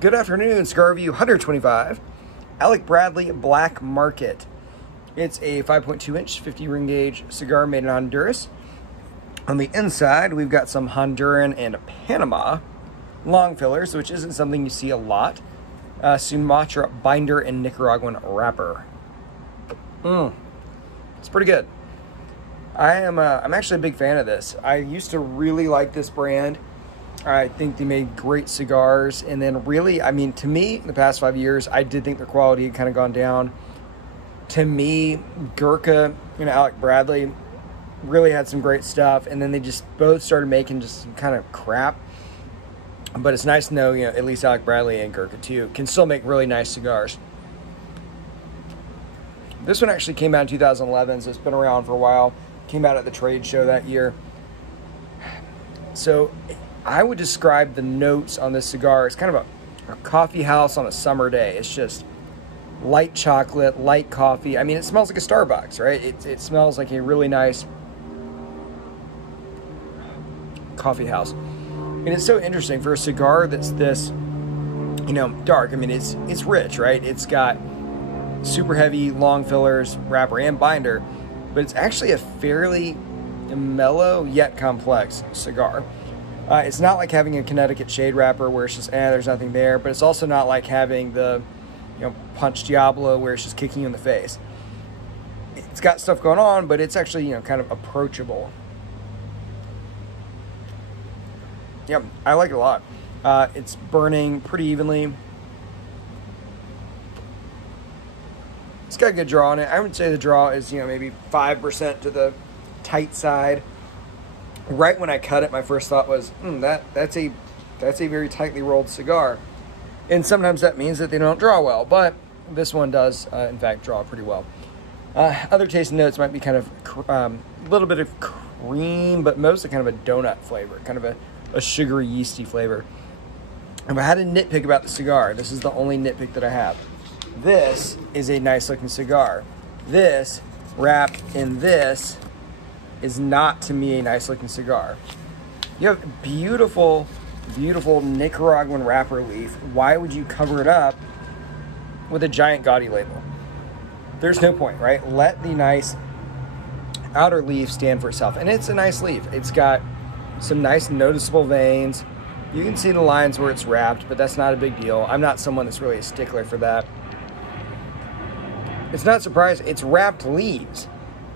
Good afternoon, Cigar Review 125, Alec Bradley Black Market. It's a 5.2 inch 50 ring gauge cigar made in Honduras. On the inside, we've got some Honduran and Panama long fillers, which isn't something you see a lot. Sumatra binder and Nicaraguan wrapper. It's pretty good. I'm actually a big fan of this. I used to really like this brand. I think they made great cigars, and then really, I mean, to me, in the past 5 years, I did think their quality had kind of gone down. To me, Gurkha and Alec Bradley really had some great stuff, and then they just both started making just some kind of crap. But it's nice to know, you know, at least Alec Bradley and Gurkha too can still make really nice cigars. This one actually came out in 2011, so it's been around for a while. Came out at the trade show that year. So I would describe the notes on this cigar as kind of a coffee house on a summer day. It's just light chocolate, light coffee. I mean, it smells like a Starbucks, right? It smells like a really nice coffee house. And it's so interesting for a cigar that's this, you know, dark. I mean, it's rich, right? It's got super heavy long fillers, wrapper, and binder, but it's actually a fairly mellow yet complex cigar. It's not like having a Connecticut shade wrapper where it's just, there's nothing there, but it's also not like having the, you know, Punch Diablo where it's just kicking you in the face. It's got stuff going on, but it's actually, you know, kind of approachable. Yep, I like it a lot. It's burning pretty evenly. It's got a good draw on it. I would say the draw is, you know, maybe 5% to the tight side. Right when I cut it, my first thought was, that's a very tightly rolled cigar. And sometimes that means that they don't draw well, but this one does, in fact, draw pretty well. Other tasting notes might be kind of a little bit of cream, but mostly kind of a donut flavor, kind of a sugary, yeasty flavor. If I had a nitpick about the cigar, this is the only nitpick that I have. This is a nice looking cigar. This, wrapped in this, is not, to me, a nice looking cigar. You have beautiful, beautiful Nicaraguan wrapper leaf. Why would you cover it up with a giant gaudy label? There's no point, right? Let the nice outer leaf stand for itself. And it's a nice leaf. It's got some nice noticeable veins. You can see the lines where it's wrapped, but that's not a big deal. I'm not someone that's really a stickler for that. It's not surprising. It's wrapped leaves.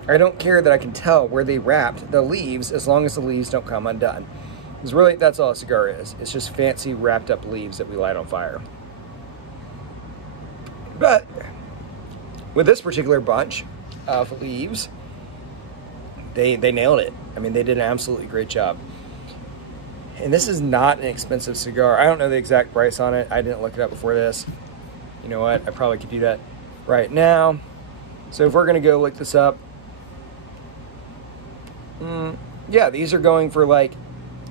I don't care that I can tell where they wrapped the leaves as long as the leaves don't come undone. Because really, that's all a cigar is. It's just fancy wrapped up leaves that we light on fire. But with this particular bunch of leaves, they nailed it. I mean, they did an absolutely great job. And this is not an expensive cigar. I don't know the exact price on it. I didn't look it up before this. You know what? I probably could do that right now. So if we're going to go look this up, yeah, these are going for like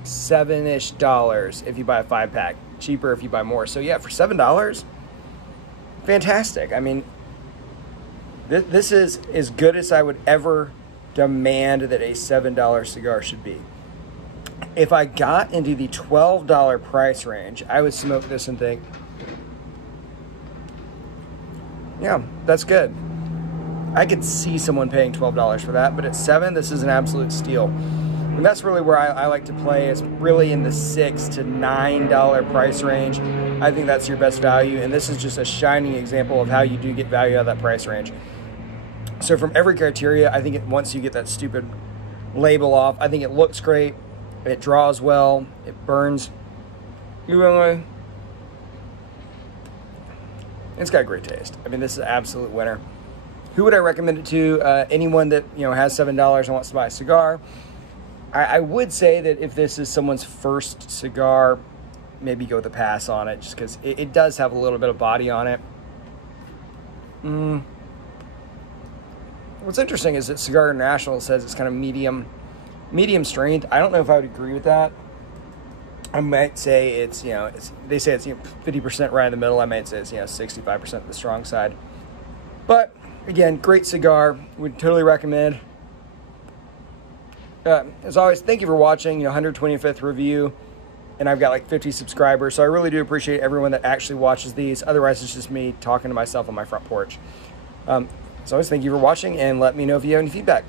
$7-ish if you buy a 5-pack. Cheaper if you buy more. So yeah, for $7, fantastic. I mean, this is as good as I would ever demand that a $7 cigar should be. If I got into the $12 price range, I would smoke this and think, yeah, that's good. I could see someone paying $12 for that, but at $7, this is an absolute steal. And that's really where I like to play, is really in the $6 to $9 price range. I think that's your best value, and this is just a shining example of how you do get value out of that price range. So from every criteria, I think once you get that stupid label off, I think it looks great, it draws well, it burns evenly. It's got great taste. I mean, this is an absolute winner. Who would I recommend it to? Anyone that, you know, has $7 and wants to buy a cigar. I would say that if this is someone's first cigar, maybe go with a pass on it, just because it does have a little bit of body on it. What's interesting is that Cigar International says it's kind of medium strength. I don't know if I would agree with that. I might say it's, you know, they say it's, you know, 50% right in the middle. I might say it's, you know, 65% the strong side. But again, great cigar. Would totally recommend. As always, thank you for watching. 125th review. and I've got like 50 subscribers. So I really do appreciate everyone that actually watches these. Otherwise, it's just me talking to myself on my front porch. As always, thank you for watching, and let me know if you have any feedback.